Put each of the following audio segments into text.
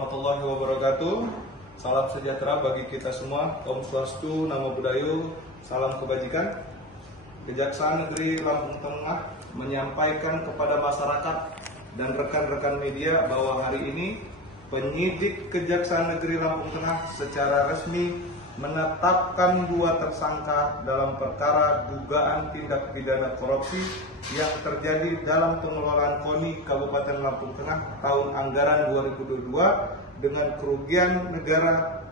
Warahmatullahi wabarakatuh. Salam sejahtera bagi kita semua. Om Swastiastu, Namo Buddhaya, salam kebajikan. Kejaksaan Negeri Lampung Tengah menyampaikan kepada masyarakat dan rekan-rekan media bahwa hari ini penyidik Kejaksaan Negeri Lampung Tengah secara resmi menetapkan 2 tersangka dalam perkara dugaan tindak pidana korupsi yang terjadi dalam pengelolaan KONI Kabupaten Lampung Tengah tahun anggaran 2022 dengan kerugian negara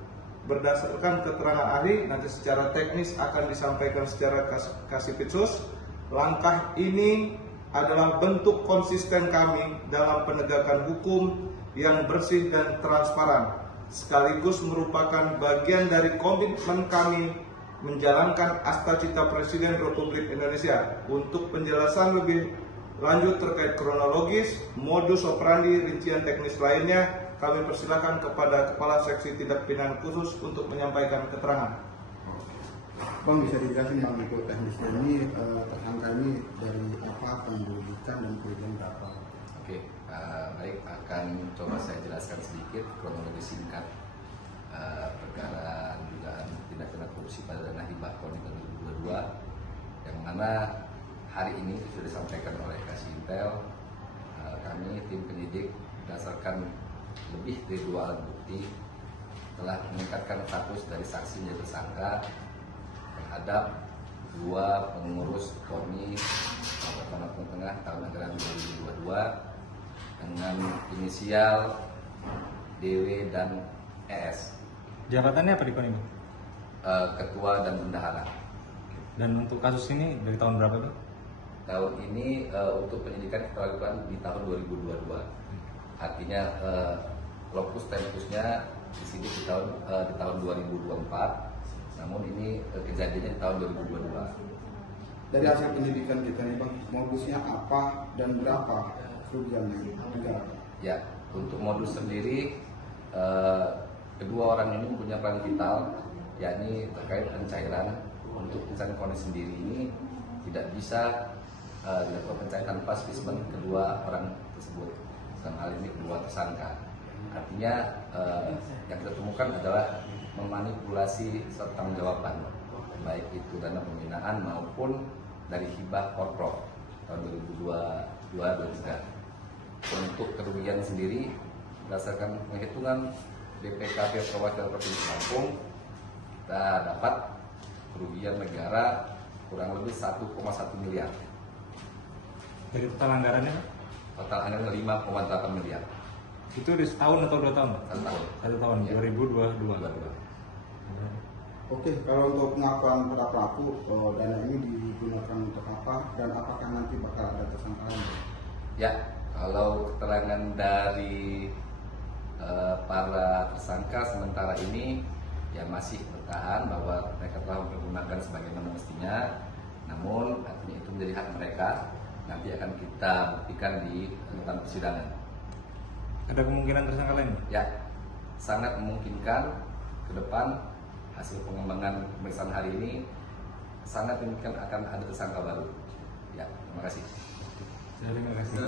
berdasarkan keterangan ahli. Nanti secara teknis akan disampaikan secara kasipitsus. Langkah ini adalah bentuk konsisten kami dalam penegakan hukum yang bersih dan transparan, sekaligus merupakan bagian dari komitmen kami menjalankan Astacita Presiden Republik Indonesia. Untuk penjelasan lebih lanjut terkait kronologis, modus operandi, rincian teknis lainnya, kami persilakan kepada Kepala Seksi Tindak Pidana Khusus untuk menyampaikan keterangan. Bang, bisa dijelasin Bang, untuk teknisnya ini tersangka ini dari apa, penyidikan dan kerugian berapa? Oke, baik, akan coba saya jelaskan sedikit kronologi singkat perkara dugaan tindak pidana korupsi pada dana hibah KONI tahun 2022, yang mana hari ini sudah disampaikan oleh Kasintel. Kami tim penyidik berdasarkan lebih dari 2 alat bukti telah meningkatkan status dari saksi menjadi tersangka terhadap 2 pengurus KONI Kabupaten Lampung Tengah tahun anggaran 2022 dengan inisial DW dan ES. Jabatannya apa di KONI? Ketua dan bendahara. Dan untuk kasus ini dari tahun berapa tuh? Tahun ini untuk penyidikan kita lakukan di tahun 2022. Artinya lokus tempusnya di sini di tahun 2024. Namun ini kejadiannya di tahun 2022. Dari hasil penyidikan kita nih Bang, modusnya apa dan berapa kerugiannya negara? Ya, untuk modus sendiri kedua orang ini mempunyai peran vital, yakni terkait pencairan. Untuk pencairan KONI sendiri ini tidak bisa dilakukan pencairan tanpa spesimen kedua orang tersebut. Dan hal ini kedua tersangka. Artinya yang kita temukan adalah memanipulasi pertanggungjawaban, baik itu dana pembinaan maupun dari hibah korpro tahun 2022-2023. Untuk kerugian sendiri berdasarkan penghitungan BPKP Perwakilan Provinsi Lampung, kita dapat kerugian negara kurang lebih 1,1 miliar. Dari total anggarannya? Total anggaran 5,8 miliar. Itu di setahun atau 2 tahun? 1 tahun. 1 tahun, Ya. 2022. Oke, kalau untuk pengakuan para pelaku, dana ini digunakan untuk apa dan apakah nanti bakal ada tersangka lain? Ya, kalau keterangan dari para tersangka sementara ini ya masih bertahan bahwa mereka telah mempergunakan sebagaimana mestinya. Namun artinya itu menjadi hak mereka. Nanti akan kita buktikan di rutan persidangan. Ada kemungkinan tersangka lain? Ya, sangat memungkinkan ke depan hasil pengembangan pemeriksaan hari ini sangat memungkinkan akan ada tersangka baru. Ya, terima kasih. Terima kasih.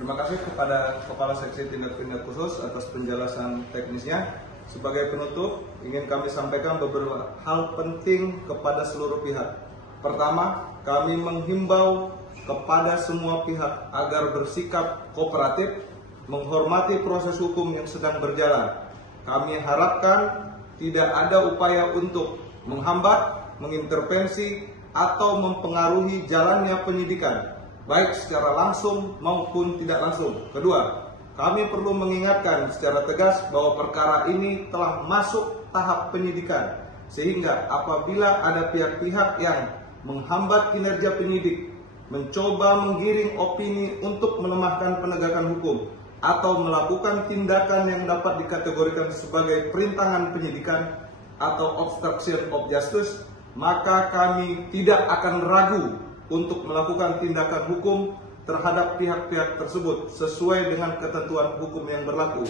Terima kasih kepada Kepala Seksi Tindak Pidana Khusus atas penjelasan teknisnya. Sebagai penutup, ingin kami sampaikan beberapa hal penting kepada seluruh pihak. Pertama, kami menghimbau kepada semua pihak agar bersikap kooperatif, menghormati proses hukum yang sedang berjalan. Kami harapkan tidak ada upaya untuk menghambat, mengintervensi, atau mempengaruhi jalannya penyidikan, baik secara langsung maupun tidak langsung. Kedua, kami perlu mengingatkan secara tegas bahwa perkara ini telah masuk tahap penyidikan, sehingga apabila ada pihak-pihak yang menghambat kinerja penyidik, mencoba menggiring opini untuk melemahkan penegakan hukum, atau melakukan tindakan yang dapat dikategorikan sebagai perintangan penyidikan atau obstruction of justice, maka kami tidak akan ragu untuk melakukan tindakan hukum terhadap pihak-pihak tersebut sesuai dengan ketentuan hukum yang berlaku.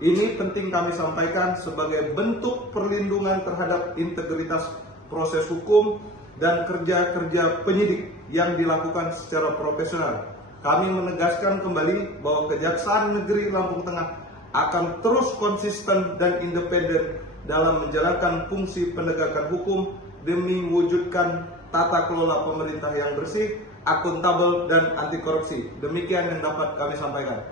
Ini penting kami sampaikan sebagai bentuk perlindungan terhadap integritas proses hukum dan kerja-kerja penyidik yang dilakukan secara profesional. kami menegaskan kembali bahwa Kejaksaan Negeri Lampung Tengah akan terus konsisten dan independen dalam menjalankan fungsi penegakan hukum demi mewujudkan tata kelola pemerintah yang bersih, akuntabel, dan anti korupsi. Demikian yang dapat kami sampaikan.